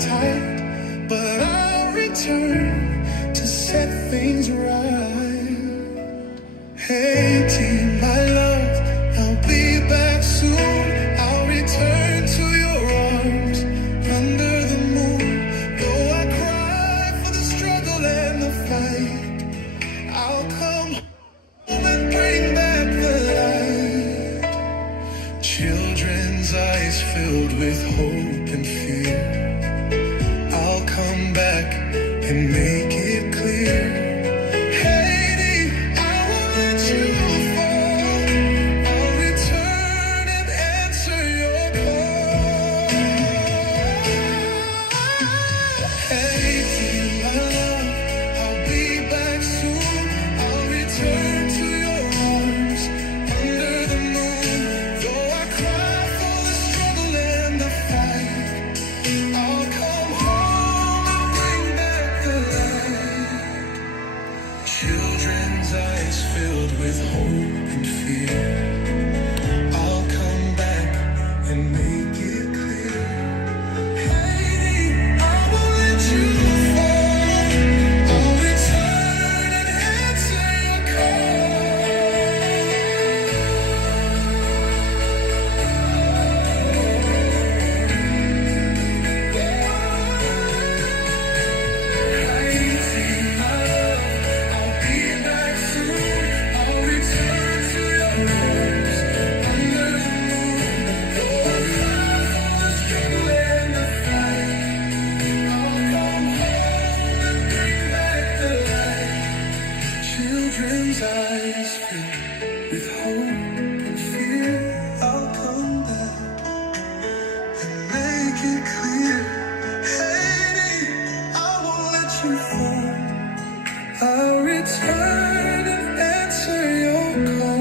tight, but I'll return to set things right. Hey team, my love, I'll be back soon. I'll return to your arms under the moon. Though I cry for the struggle and the fight, I'll come home and bring back the light. Children's eyes filled with hope and fear, I'll come back and make it clear. Haiti, I won't let you fall. I'll return and answer your call. Haiti, my love, I'll be back soon. I'll return to your arms under the moon. Though I cry for the struggle and the fight, I'll come home and bring back the light. Children's eyes filled with hope and fear, I'll come back and make it clear. Haiti, I won't let you fall. I'll return and answer your Children's eyes filled with hope and fear, I'll come back and make it clear. Haiti, I won't let you fall. I'll return and answer your call.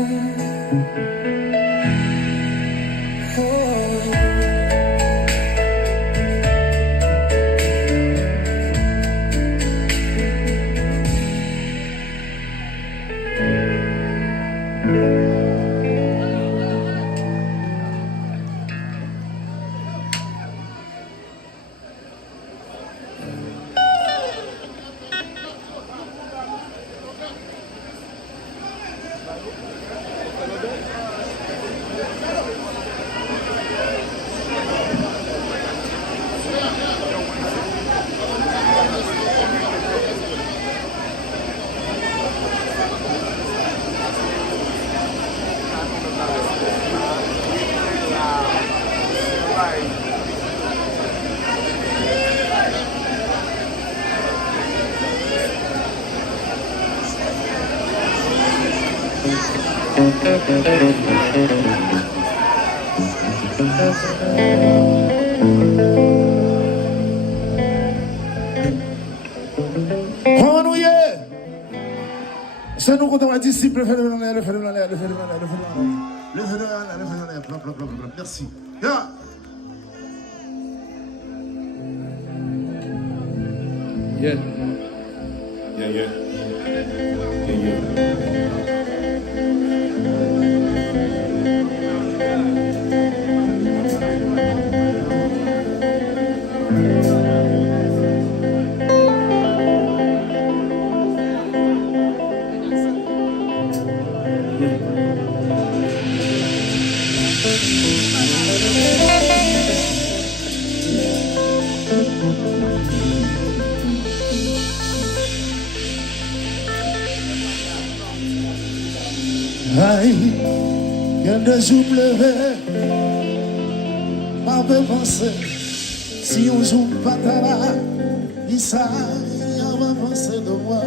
C'est nous comptons un disciple, le fait de l'air, le fait de l'air, le fait de l'air, le fait de l'air, le fait de l'air, le fait de l'air, blablabla. Merci. Yeah. Yeah. Yeah, yeah. Yeah, yeah. Aïe, y a des jours levés, m'avait pensé, si on joue pas là, il s'aille, on va penser de moi.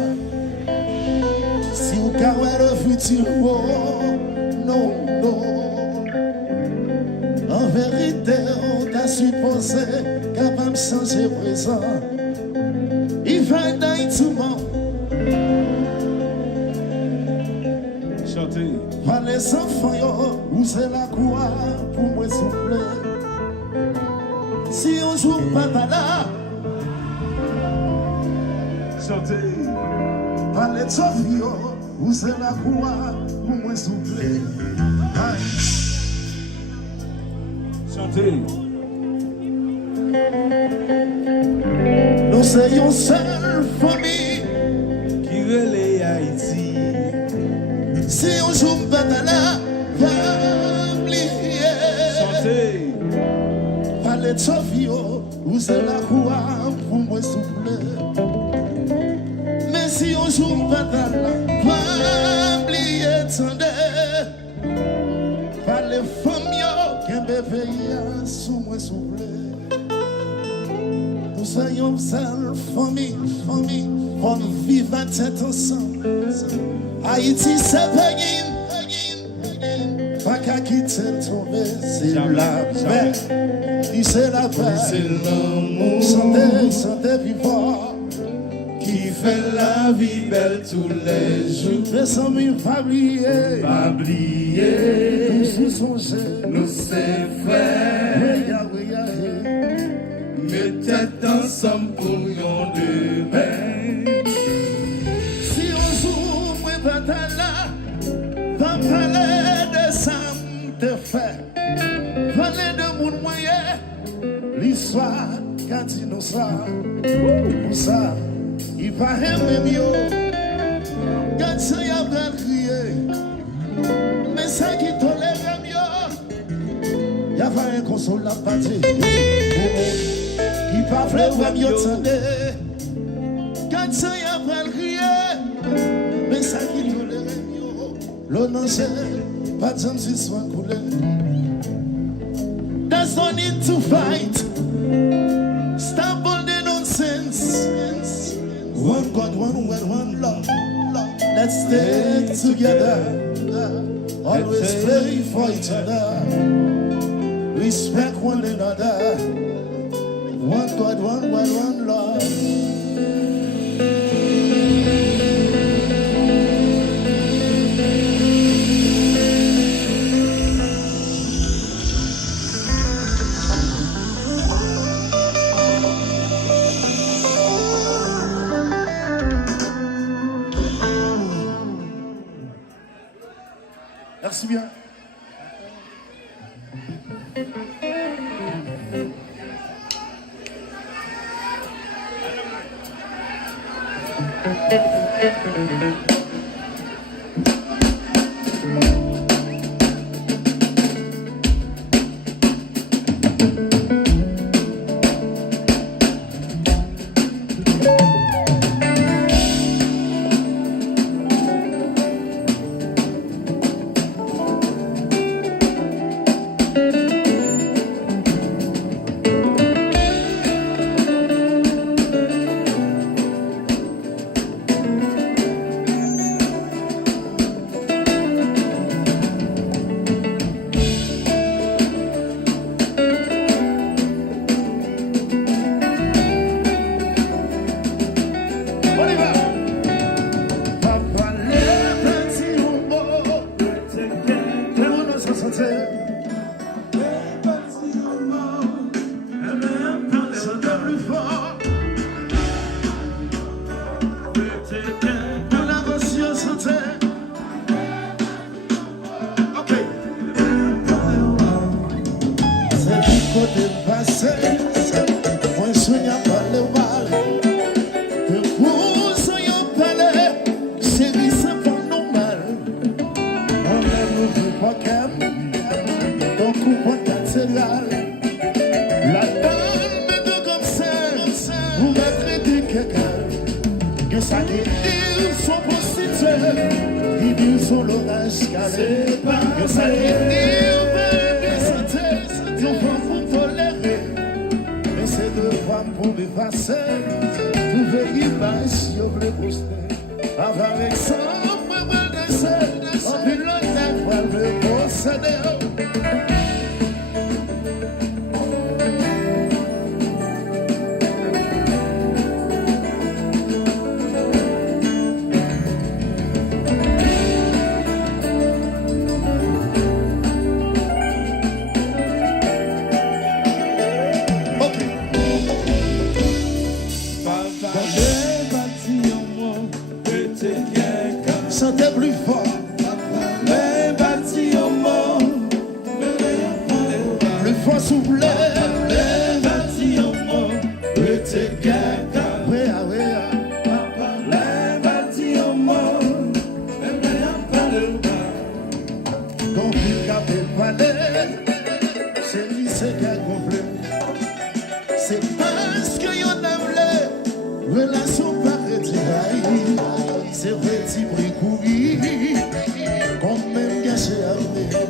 Si on carre le futur, oh, non, non. En vérité, on t'a supposé capable de changer présent. Il va dans tout le monde. Par les enfants, où c'est la croix pour me souffler. Si on joue pas là, chantez. Par les enfants, où c'est la croix pour me souffler. Chantez. c'est une seule famille qui relaie Haïti. Si on joue pas dans la famille, Chantez. parlez de Sofio, ou c'est la croix pour moi souffler. Mais si on joue pas dans la famille, attendez, parlez famille, qu'un bébé sous moi souffler. Nous soyons seule famille, famille, on vit à tête ensemble. Haïti, c'est pays, pas qu'à quitter tomber, c'est la paix, c'est la paix, C'est l'amour santé vivant, qui fait la vie belle tous les jours. les amis pas oublier, Pas oublier, nous sous songer, nous c'est frères. Mettez ensemble pour yon demain. Si on joue, moi pas là, pas parler de ça, te fait, parler de mon moyen, l'histoire qu'a dit nous ça, pour ça, il paraît même mieux, quand ça y a bien crié, mais ça qui tolère mieux, y a pas un console la partie, il paraît vraiment mieux t'aider. Quand ça y a pas crié, mais ça qui tolère mieux, l'on en sait, pas de gens qui soient coulés. There's no need to fight. Stop all the nonsense. One God, one word, one love. Let's stay together. Always pray for each other. Respect one another. One God, one word, one love. Merci bien. Chantez plus fort. Les bâtiments, C'est parce que yon aime les relations par retirailles. C'est vrai, t'y pris courir, comme même gâché à vrai.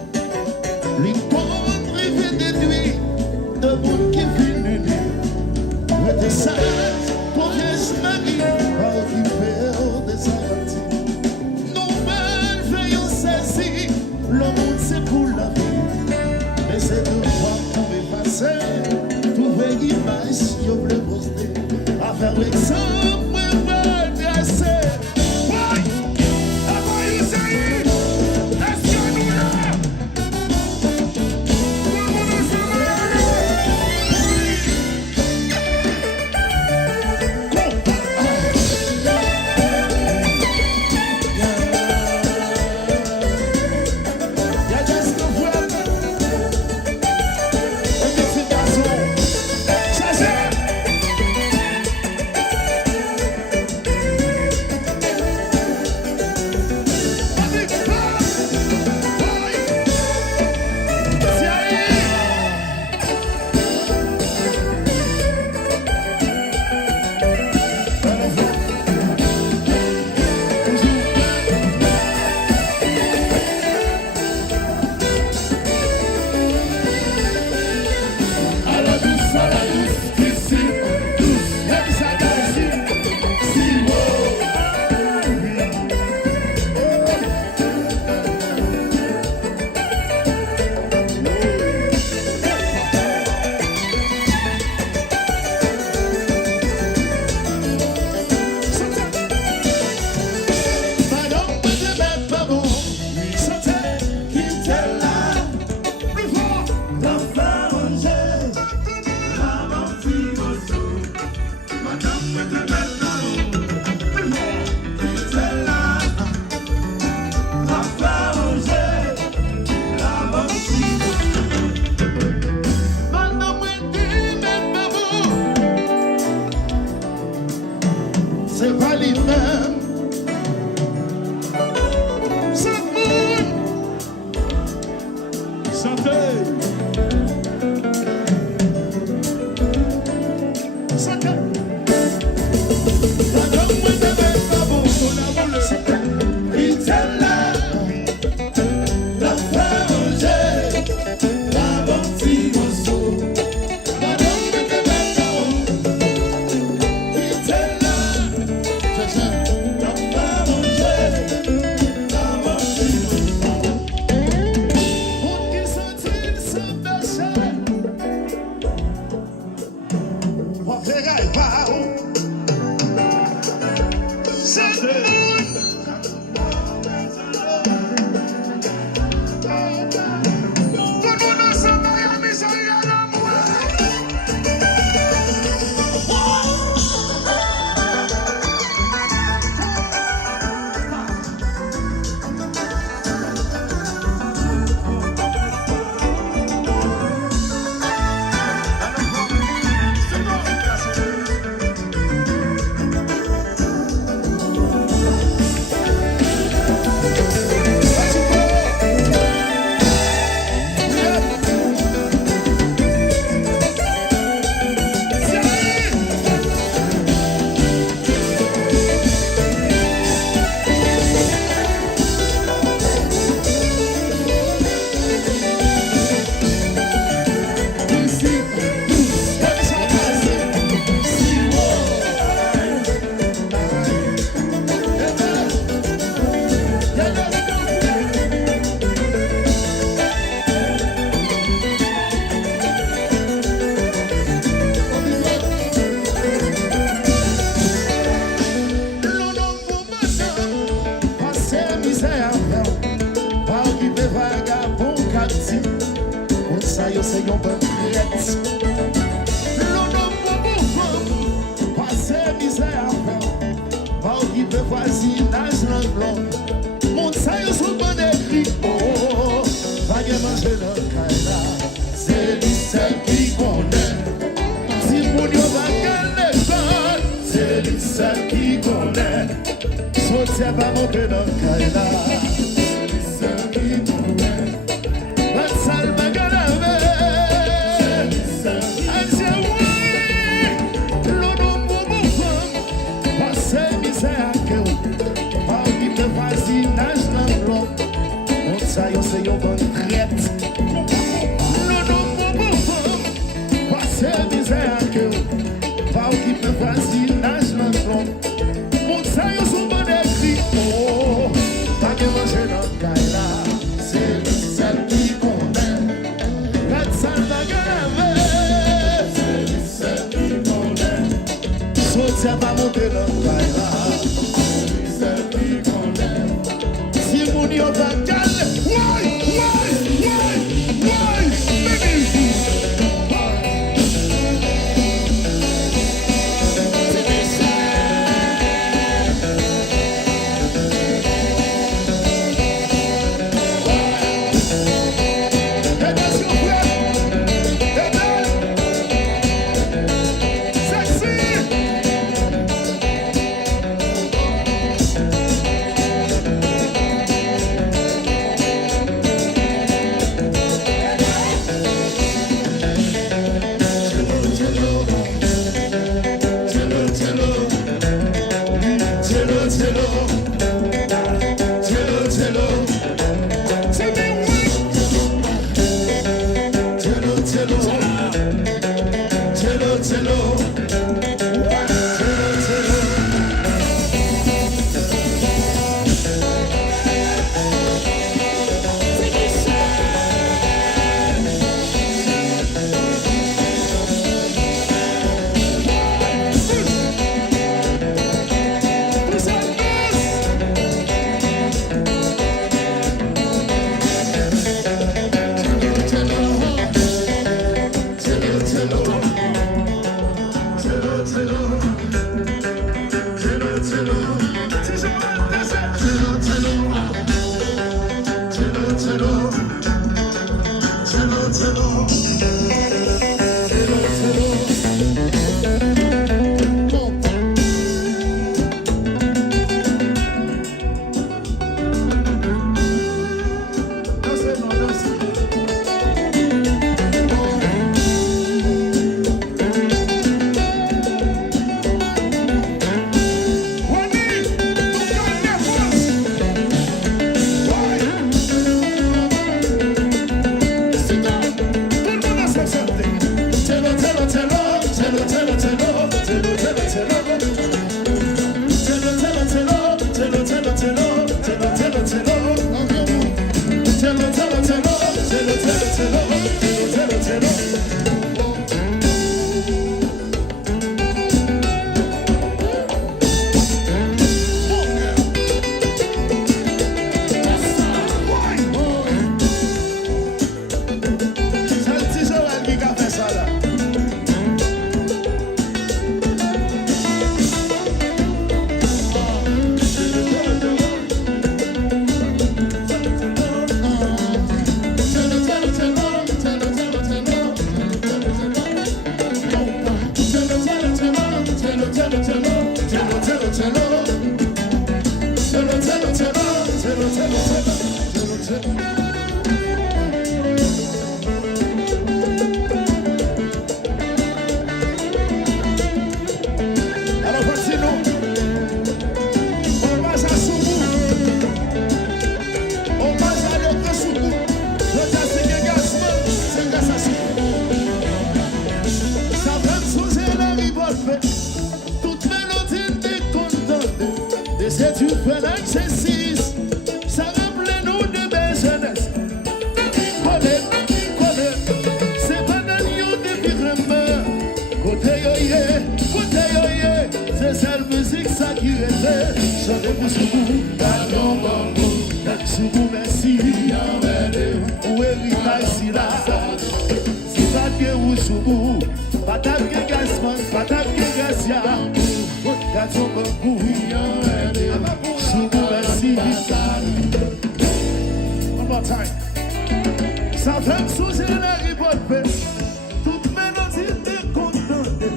Les comptes rêvés déduits de monde qui finit. Mais t'es sage, mauvaise mari, par qui perd des garanties. Nous mal veillons saisir, le monde c'est pour la vie. Mais c'est deux fois pour m'effacer, trouver l'image, yo bleu posté. À faire l'exemple, moi, déasser. C'est pas les mêmes. C'est bon. Santé. Santé. Voisinage dans le blanc, mon saillot sous le bon écrit. Oh, vague manger le caïla, c'est lui seul qui connaît. Si mon yo va l'école, c'est lui seul qui connaît. Sauter va monter dans le caïla, c'est lui seul qui connaît. La salle va galaver, c'est lui seul qui connaît. me voisinage l'enfant. Mon ça yo sous bon écrit. Oh, pas de manger dans le caille là. C'est celle qui condamne. Quand ça n'a gavé. C'est celle qui condamne. Sauter pas monter dans le caille là. C'est celle qui condamne. Si mon yo va calme. Why? Tu fais l'exercice, ça rappelle nous de belles jeunesse. C'est pas dans nous de virement. Côté yo, c'est cette musique ça qui reste. Chantez pour Soubou, pardon, Soubou, merci. Où est Rita ici là? Si pas que vous Soubou, pas tape que Gasman, pas tape que Gassia. Gâteau bambou, Soubou, merci. One more time. Ça fait sous la ribote, toute mélodie de condamné.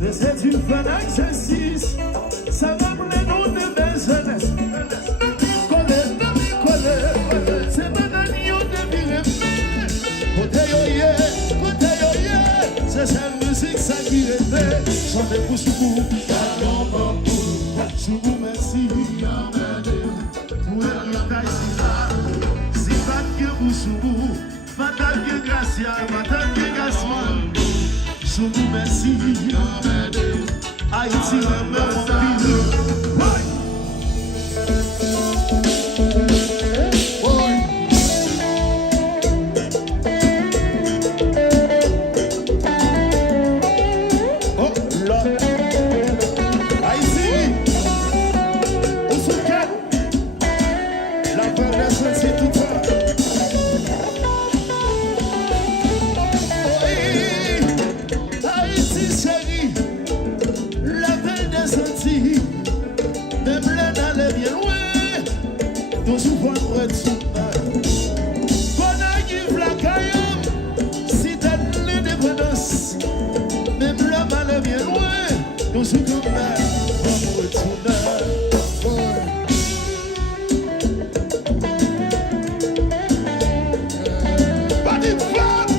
Mais c'est une fin d'exercice, ça rappelle nous de belles jeunesse. C'est pas dans nous de vivre. Côté yo, c'est cette musique ça qui reste. Chantez pour Soubou, Soubou, merci. Où est Rita ici là? Si pas que vous Soubou, pas que Gracia, pas que Gasman. Soubou, merci. Haïti, même mon pile. Oh, là. Haïti, au soutien, la peur des sens, c'est tout ça. Haïti, chérie, la paix des sentis, même là d'aller bien loin, nous souvent nous retournons. Qu'on arrive la caillou, si t'as l'indépendance, même là d'aller bien loin, nous souvent nous retournons. Pas de flamme.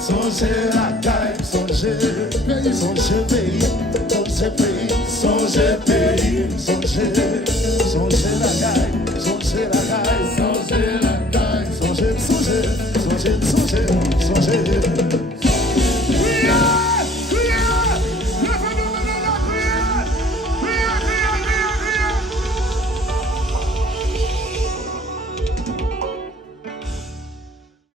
Songez la caille, songez pays, songez pays, songez pays, songez pays, songez la caille, songez la caille.